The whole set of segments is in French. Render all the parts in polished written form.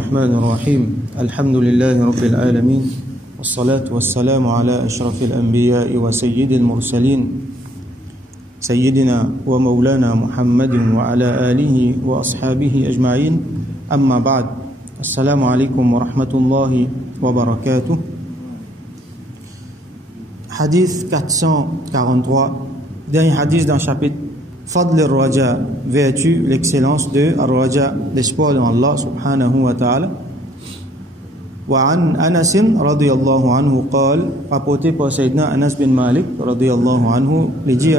الرحمن الرحيم الحمد لله رب العالمين والصلاة والسلام على أشرف الأنبياء وسيد المرسلين سيدنا ومولانا محمد وعلى آله وأصحابه أجمعين أما بعد السلام عليكم ورحمة الله وبركاته. Hadith 443, dernier hadith d'un chapitre. Fadl al-Raja, vertu, l'excellence de al-Raja, l'espoir en Allah subhanahu wa ta'ala. وعن أنس رضي الله عنه قال, rapporté par Sayyidina Anas bin Malik رضي الله عنه, il dit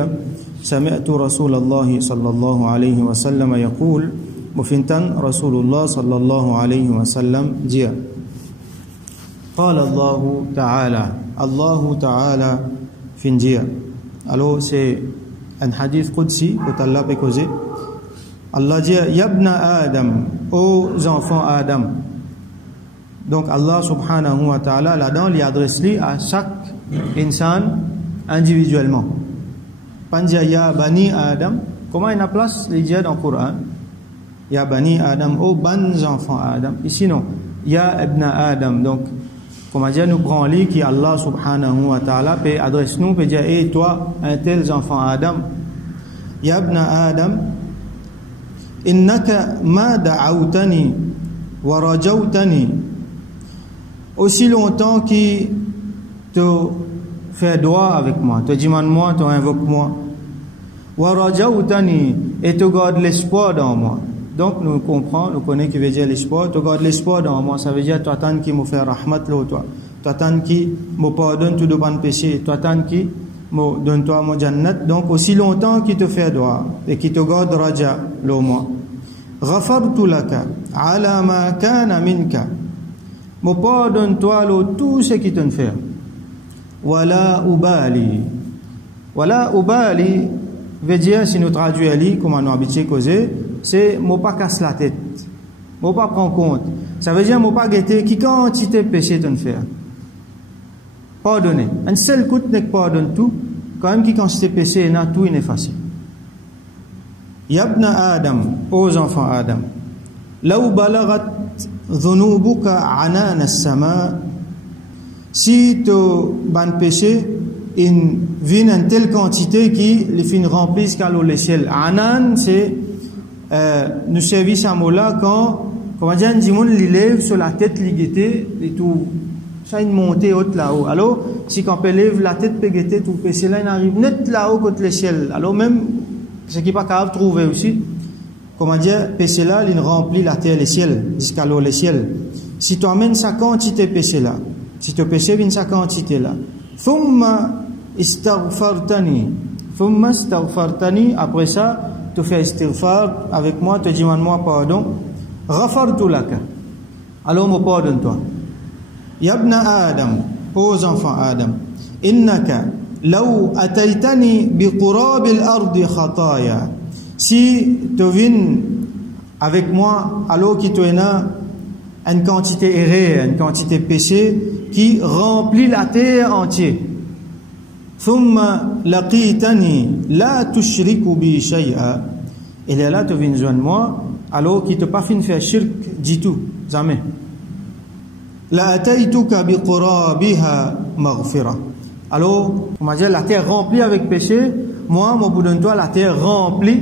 سمعت رسول الله صلى الله عليه وسلم يقول, مفنتن رسول الله صلى الله عليه وسلم dit قال الله تعالى, الله تعالى fin dit. Alors c'est un hadith qudsi que Allah peut causer. Allah dit Yabna Adam, aux enfants Adam. Donc Allah subhanahu wa ta'ala là-dedans il adresse à chaque insan individuellement. Pas dire Ya Bani Adam. Comment il y a place les dit dans le Coran? Ya Bani Adam, aux bons enfants Adam. Ici non. Ya Ibn Adam. Donc comment dire, nous prenons lit qui Allah subhanahu wa ta'ala peut adresser nous, peut dire, et toi, un tel enfant Adam, Ya ibn Adam, innaka ma da'awtani wa rajawtani, aussi longtemps qu'il te fait droit avec moi, te demande moi, te invoque moi, wa rajawtani, et te garde l'espoir dans moi. Donc nous comprenons, nous connaissons qui veut dire l'espoir. Tu gardes l'espoir dans moi, ça veut dire tu attends qu'il me fait rahmat là toi. Tu attends qu'il me pardonne tout de bon péché. Tu attends qu'il me donne toi mon jannat. Donc aussi longtemps qu'il te fait droit et qu'il te garde raja là moi. Ghafartu laka ala ma kana minka. Me pardonne toi là tout ce qui te fait. Wala ubali. Wala ubali veut dire si nous traduisons ali comme on a habitué causer. C'est ne pas casser la tête, ne pas prendre compte. Ça veut dire ne pas guetter qui quantité de péché tu faire. Pardonner. Un seul coup n'est pas pardonne tout, quand même qui quantité de péché n'a tout ineffacé. Yabna Adam, aux enfants Adam. Law balagat dhunubuka anan as-sama, si tu ban péché in vient en telle quantité qui les fin remplissent qu'à l'eau les ciels. Anan c'est nous service à mot-là quand, comment dire, un monde l'élève sur la tête, l'igueté, et tout, ça une montée haute là-haut. Alors, si quand on élève la tête, pégueté, tout péché là, il arrive net là-haut contre les ciels. Alors même, ce qui n'est pas capable de trouver aussi, comment dire, péché là, il remplit la terre, les ciels, jusqu'à l'eau, les ciels. Si tu amènes sa quantité péché là, si tu péché vient sa quantité là, thumma istaghfartani, après ça, tu fais istighfar avec moi, te demande-moi pardon. Ghafartu laka. Alors me pardonne-toi. Yabna Adam, aux enfants Adam. Innaka law ataytani biqurab al-ardi khataya. Si tu viens avec moi, alors qu'il tu as une quantité errée, une quantité péché qui remplit la terre entière. Thumma laqitani la tushriku bi shay'a. Et là tu viens joindre moi alors qu'il te pas fin faire shirk du tout, jamais. La ataituka bi qurabiha maghfira. Alors, on va dire la terre remplie avec péché, moi mon bout de toi la terre remplie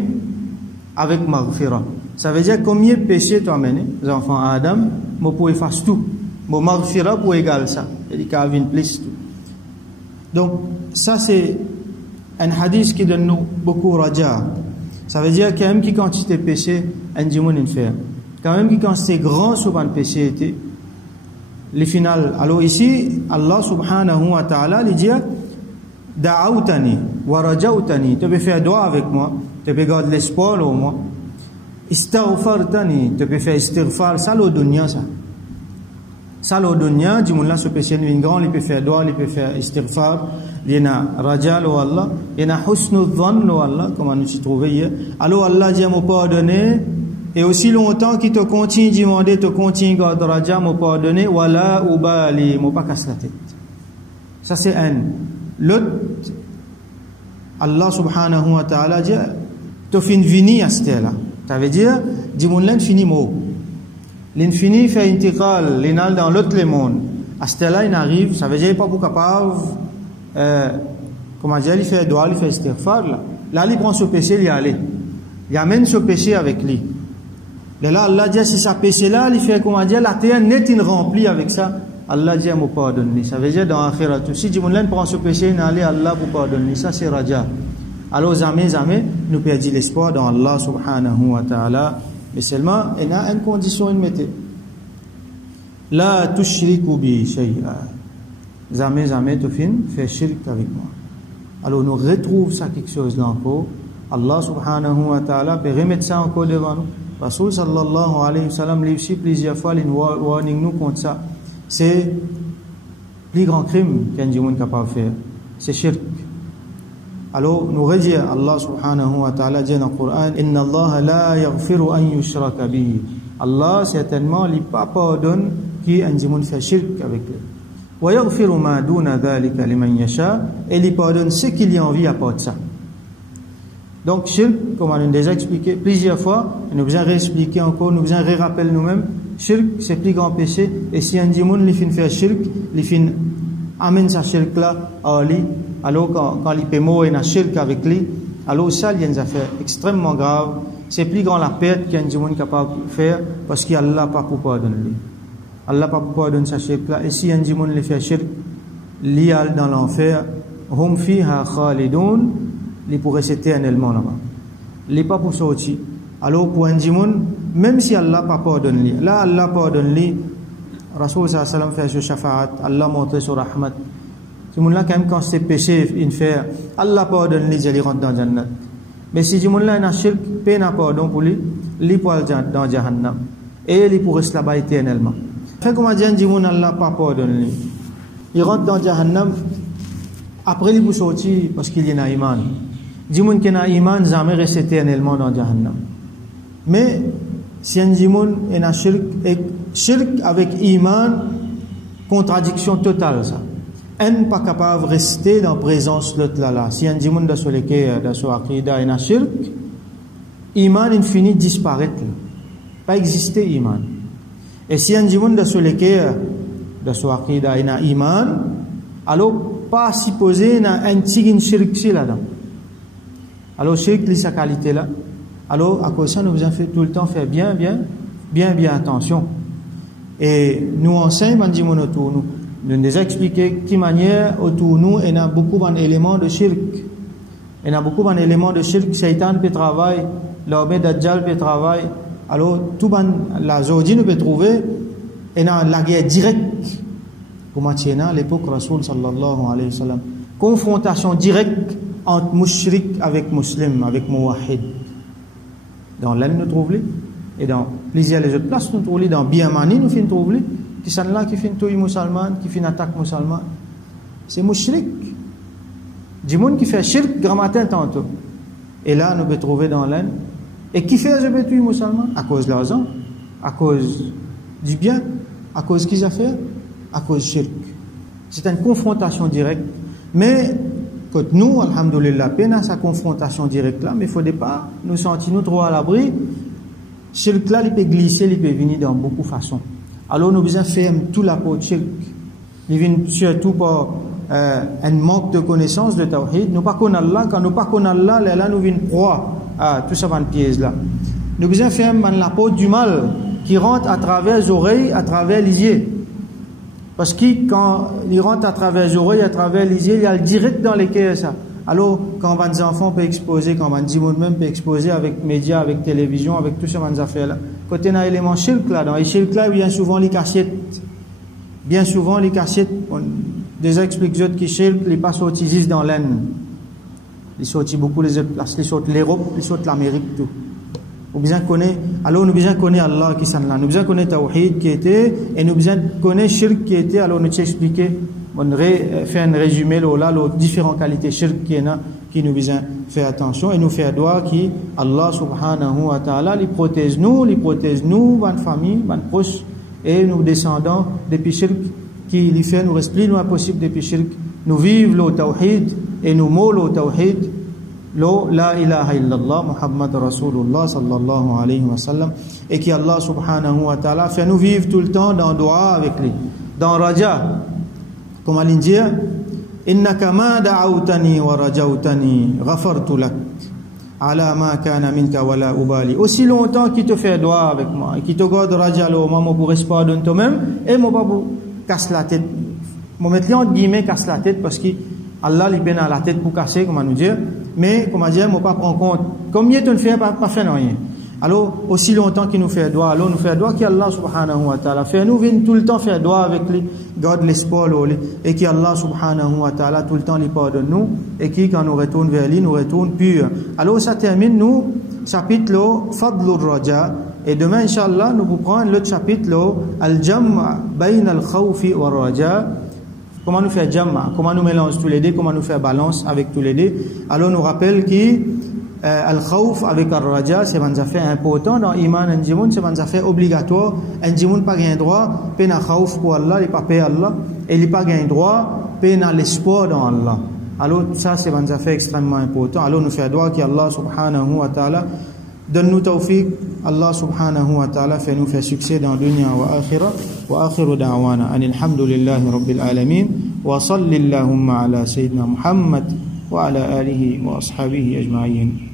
avec maghfira. Ça veut dire combien de péché tu as amené, les enfants Adam, moi pour effacer tout. Mon maghfira pour égal ça. Il dit qu'il vient plus tout. Donc ça c'est un hadith qui donne nous beaucoup raja. Ça veut dire quand même qui quantité de péché un dimanche faire. Quand même qui quand c'est grand souvent le péché était les finales. Alors ici Allah subhanahu wa ta'ala il dit da'awtani wa rajawtani, tu peux faire droit avec moi, tu peux garder l'espoir au moi. Istaghfartani, tu peux faire istighfar, ça le dunya ça. Ça le dunya du monde là ce péché une grand, il peut faire droit, il peut faire istighfar. Il y a rajal ou Allah, il y a husnu dhann ou Allah, comme on s'y trouvait hier. Alors Allah dit à me pardonner, et aussi longtemps qu'il te continue de demander, te continue de raja, me pardonner, wala ubali, me pas casse la tête. Ça c'est un. L'autre, Allah subhanahu wa ta'ala dit, tu finis venir à ce là. Ça veut dire, dis-moi là, fini mot. L'infini fait intégrale, l'inal dans l'autre le monde. À ce là il arrive, ça veut dire pas pour capable, comment dire, il fait doigt, il fait istighfar là. Là, il prend ce péché, il y allait. Il amène ce péché avec lui. Et là, Allah dit, si ce péché-là, il fait, comment dire, la terre net, il remplit avec ça. Allah dit, moi pardonne. Ça veut dire, dans l'akhirat, si Jimoulin prend ce péché, il allait Allah vous pardonne. Ça, c'est raja. Alors, jamais, nous perdons l'espoir dans Allah subhanahu wa ta'ala. Mais seulement, il y a une condition, il mettait. La tushriku bi shay'a. Jamais, tu fin, fais shirk avec moi. Alors, nous retrouvons ça quelque chose là encore. Allah subhanahu wa ta'ala peut remettre ça encore devant nous. Rasul sallallahu alayhi wa sallam livre aussi plusieurs fois les warning nous contre ça. C'est le plus grand crime qu'un monde est capable de faire. C'est shirk. Alors, nous redire Allah subhanahu wa ta'ala dit dans le Coran, Inna Allah la yaghfiru an yushraka bihi. Allah certainement lui pas pardonne qui un monde fait shirk avec lui. Wa yaghfiru ma duna dhalika liman yasha, et lui pardonne ce qu'il y a envie à part de ça. Donc, shirk, comme on a déjà expliqué plusieurs fois, et nous besoin réexpliquer encore, nous besoin rappeler nous-mêmes, shirk, c'est le plus grand péché, et si un dimoun lui fait faire shirk, lui fait amène sa shirk là, à lui, alors quand il peut mourir dans shirk avec lui, alors ça, il y a une affaire extrêmement grave, c'est plus grand la perte qu'un dimoun est capable de faire, parce qu'Allah pas pour pardonner lui. Allah pas pour pardonner sa shirk là, et si un dimoun lui fait shirk, lui al dans l'enfer, hum fiha khalidun, il pourrait rester éternellement là-bas. Il n'est pas pour sortir. Alors pour un djimoun, même si Allah pas pardonne lui, là Allah pardonne lui, Rasul sallallahu alayhi wa sallam fait ce shafa'at, Allah montre sur rahmat. Ce monde là quand même quand c'est péché il fait, Allah pardonne lui, il rentre dans Jannat. Mais si djimoun là n'a shirk, peine à pardon pour lui, il peut aller dans Jahannam. Et il pourrait rester là-bas éternellement. Fait comment dire un djimoun Allah pas pardonne lui. Il rentre dans Jahannam, après il peut sortir parce qu'il y a un iman. Dimoun qui n'a iman jamais reste éternellement dans Jahannam. Mais si un dimoun est un shirk avec iman, contradiction totale ça. Un n'est pas capable de rester dans la présence de l'autre là. Si un dimoun dans son akida est un shirk, iman infini disparaît. Pas exister iman. Et si un dimoun dans son akida est un iman, alors pas supposer un petit shirk là-dedans. Alors, shirk, sa qualité là. Alors, à cause de ça, nous avons fait tout le temps faire bien attention. Et nous enseignons, autour nous. Nous avons déjà expliqué de quelle manière autour nous, il y a beaucoup d'éléments de shirk. Il y a beaucoup d'éléments de shirk. Shaitan peut travailler, l'armée d'Adjal peut travailler. Alors, tout la Zodi nous peut trouver, il y a la guerre directe. Comme à l'époque, Rasul sallallahu alayhi wa sallam. Confrontation directe entre mushrik avec muslim, avec muwahid. Dans l'Inde, nous trouvons, et dans plusieurs les autres places, nous trouvons, dans Birmanie, nous trouvons, qui sont là, qui font tout musulman, qui font attaque musulman. C'est mushrik. Du monde qui fait shirk, grand matin tantôt. Et là, nous pouvons trouver dans l'Inde. Et qui fait le tout musulman? À cause de l'argent, à cause du bien, à cause qu'ils ont fait, à cause du shirk. C'est une confrontation directe. Mais, quand nous, alhamdoulilah, peine à sa confrontation directe là, mais il ne faudrait pas nous sentir nous trop à l'abri. Shirk là, il peut glisser, il peut venir dans beaucoup de façons. Alors, nous avons besoin de faire tout l'apport de shirk. Il vient surtout par un manque de connaissance de tawhid. Nous ne connaissons pas Allah, quand nous ne connaissons pas Allah, là, nous venons proie à tout ça dans piège là. Nous avons besoin de faire l'apport du mal qui rentre à travers les oreilles, à travers les yeux. Parce que quand il rentre à travers les oreilles, à travers les yeux, il y a le direct dans les cœurs, ça. Alors, quand des enfants peuvent exposer, quand des gens même peuvent exposer avec médias, avec télévision, avec tout ce genre d'affaires-là. Quand il y a un élément shirk là, dans les shirk là, bien souvent les cassettes. Bien souvent les cassettes, on déjà explique les autres qui shirk, les pas sortis dans l'aine. Ils sortent beaucoup les autres places, ils sortent l'Europe, ils sortent l'Amérique, tout. Alors nous besoin connaître Allah qui s'en là, nous besoin connaître Tawhid qui était, et nous besoin connaître Shirk qui était, alors nous expliquer, on fait un résumé là, les différentes qualités Shirk qui est là, qui nous besoin faire attention, et nous faire droit qui, Allah subhanahu wa ta'ala, les protège nous, notre famille, notre proche, et nous descendants depuis Shirk, qui lui fait nous reste plus loin possible depuis Shirk, nous vivons le Tawhid, et nous mourons le Tawhid, la ilaha illallah Muhammad Rasulullah sallallahu alayhi wa sallam, et qui Allah subhanahu wa ta'ala fait nous vivre tout le temps dans dua avec lui, dans raja, comme il dit innaka ma da'awtani wa rajawtani ghafartu lak ala ma kana minka wala ubali. Aussi longtemps qu'il te fait dua avec moi et qu'il te garde raja lo maman pour espoir de toi-même, et moi pas pour casse la tête, moi mettre entre guillemets casse la tête, parce que Allah lui peine à la tête pour casser, comment nous dire, mais comment dire, moi pas prendre compte combien tu ne fais pas faire rien. Alors aussi longtemps qu'il nous fait doigt, alors nous fait doigt qu'Allah subhanahu wa ta'ala fait nous vient tout le temps faire doigt avec lui, garde l'espoir et qu'Allah subhanahu wa ta'ala tout le temps lui pardonne nous, et qui quand nous retourne vers lui nous retourne pur. Alors ça termine nous chapitre le Fadlur Raja, et demain inchallah nous vous prendre l'autre chapitre le Al-Jam' bayna al-khawfi wa raja. Comment nous faire jamma, comment nous mélange tous les deux, comment nous faire balance avec tous les deux. Alors nous rappelle que al-khawf avec al-raja, c'est un affaire important dans l'iman en djimoun, c'est un affaire obligatoire. En djimoun pas gain droit, pena khawf pour Allah, il pas paix Allah, et il pas gain droit, pena l'espoir dans Allah. Alors ça c'est un affaire extrêmement important. Alors nous faire droit qu'Allah subhanahu wa ta'ala donne-nous tawfiq, Allah subhanahu wa ta'ala fait nous faire succès dans dunya wa akhirah, wa akhiru da'wana anil hamdulillahi rabbil alamin, wa salli allahumma ala sayyidina Muhammad wa ala alihi wa ashabihi ajma'in.